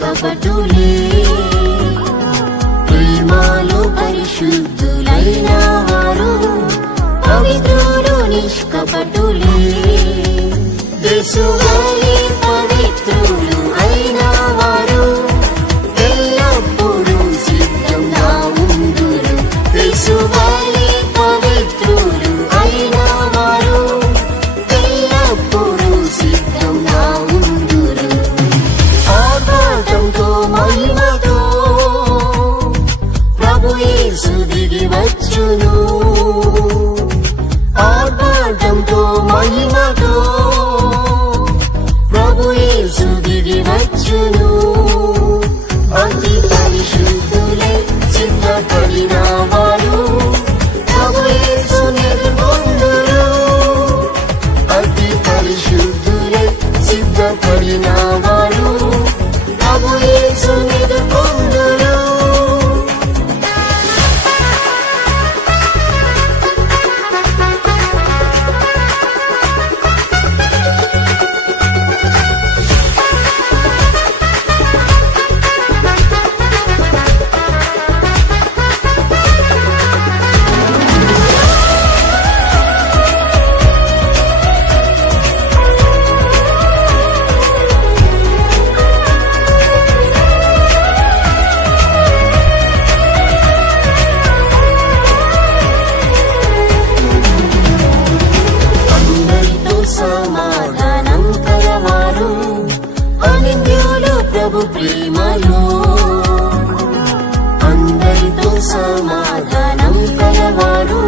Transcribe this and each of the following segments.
నిష్కపటులే ప్రేమలో పరిశుద్ధులైన వారు పవిత్రులు నిష్కపటులే యేసువలే పవిత్రులు అయిన వారు ఎల్లప్పుడూ సిద్ధంగా ఉందురు యేసువలే పవిత్రులు అయిన వారు ఎల్లప్పుడూ సిద్ధంగా ఉందురు ఆర్భాటంతో మహిమతో ప్రభు యేసు దిగి వచ్చును ఆర్భాటంతో మహిమతో ప్రభు యేసు దిగి వచ్చును అతి పరిశుద్ధులే సిద్ధపడిన వారు ప్రభు యేసుని ఎదుర్కొందురు అతి పరిశుద్ధులే సిద్ధపడిన వారు ప్రభు యేసుని ఎదుర్కొందురు సమాధానం కలవారు అనింద్యులు ప్రభు ప్రేమలో అందరితో సమాధానం కలవారు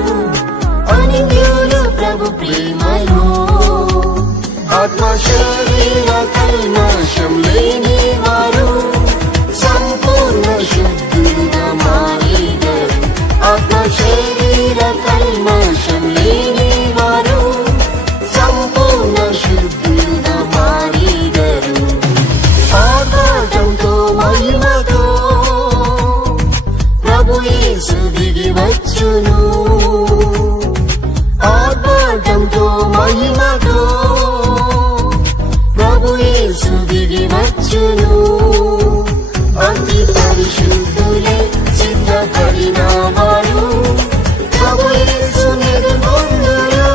అనింద్యులు ప్రభు ప్రేమలో ఆత్మ శరీర కల్మషం లేని వారు సంపూర్ణ శుద్ధులుగా మారేదరు ఆత్మ శరీర కల్మషం లేని వారు సంపూర్ణ శుద్ధులుగా మారేదరు ఆర్భాటంతో మహిమతో ప్రభు యేసు దిగి వచ్చును ఆర్భాటంతో మహిమతో ప్రభు యేసు దిగి వచ్చును అతి పరిశుద్ధులే సిద్ధపడిన వారు ప్రభు యేసుని ఎదుర్కొందురు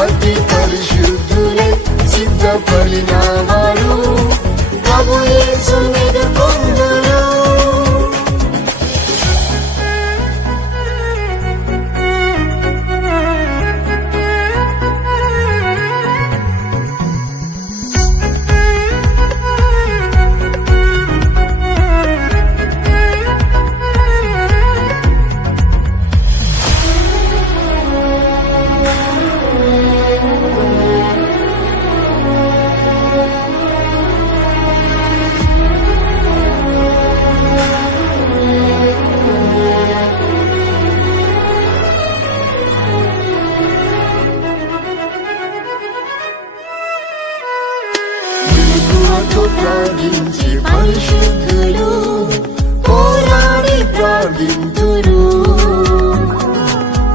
అతి పరిశుద్ధులే సిద్ధపడిన వారు ప్రభు యేసుని ఎదుర్కొందురు ప్రార్థించి పరిశుద్ధులు పోరాడి ప్రార్థింతురు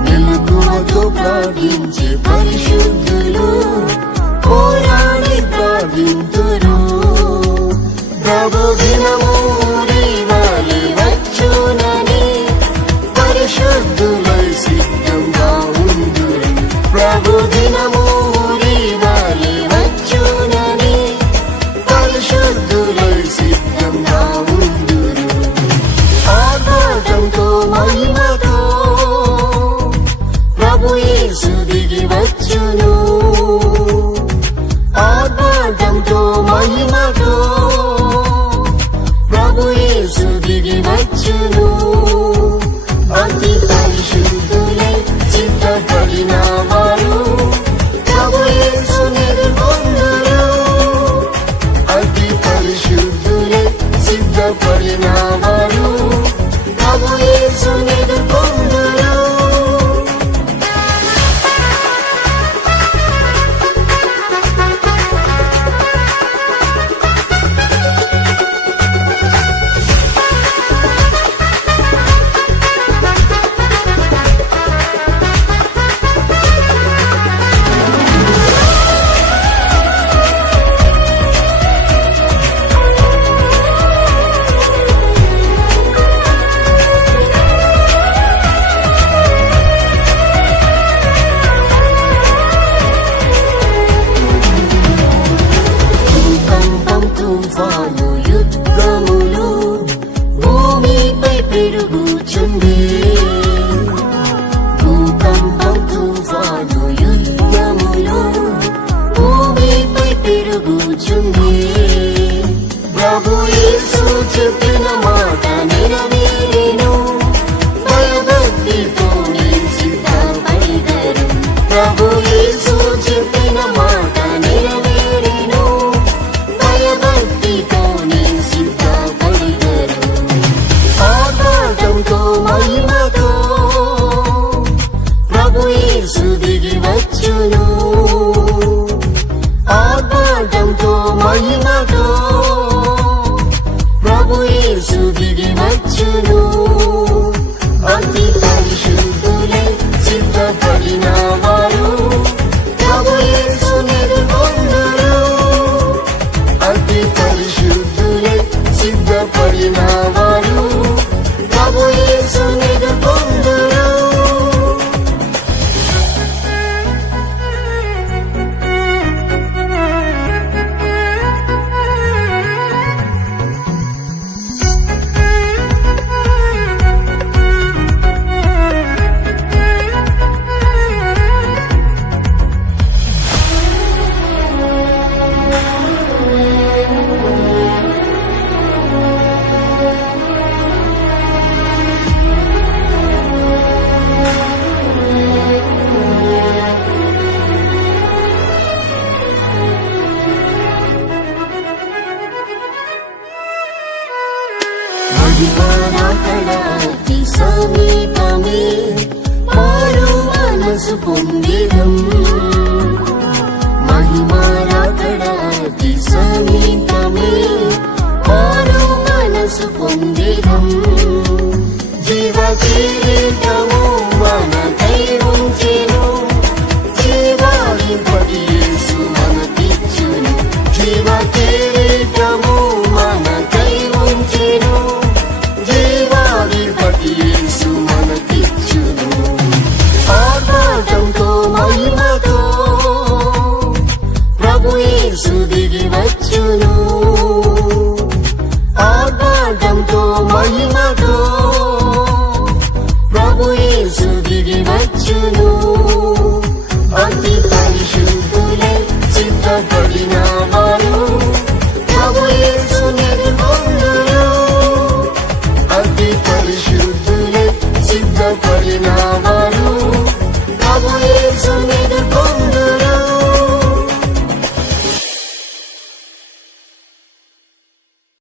మెలకువతో ప్రార్థించి పరిశుద్ధులు పోరాడి ప్రార్థింతురు ప్రభు దినము రీవాలి వచ్చునని పరిశుద్ధులై సిద్ధంగా ఉందురు ప్రభు దినము రీవాలి వచ్చునని పరిశుద్ధులై సిద్ధంగా ఉందురు ఆర్భాటంతో మహిమతో ప్రభు యేసు దిగి వచ్చును ఆర్భాటంతో మహిమతో ప్రభు యేసు దిగి వచ్చును అతి పరిశుద్ధులై సిద్ధపడిన వారు ప్రభు యేసుని ఎదుర్కొందురు అతి పరిశుద్ధులే సిద్ధపడిన వారు ప్రభు యేసుని ఎదుర్కొందురు యేసు చెప్పిన మాట నెరవేరెను భయభక్తితోనే సిద్ధపడిదరు ప్రభు యేసు చెప్పిన మాట నెరవేరెను భయభక్తితోనే సిద్ధపడిదరు ఆర్భాటంతో మహిమతో ప్రభు యేసు దిగి వచ్చును ఆర్భాటంతో మహిమతో ప్రభు యేసు దిగి వచ్చును అతి పరిశుద్ధులై సిద్ధపడిన వారు ప్రభు యేసుని ఎదుర్కొందురు అతి పరిశుద్ధులై సిద్ధపడిన వారు ప్రభు యేసుని ఎదుర్కొందురు మహిమరాకడాతి సమీపమే మారు మనసు పొందిదం మహిమరాకడాతి సమీపమే మారు మనసు పొందిదం జీవ కిరీటము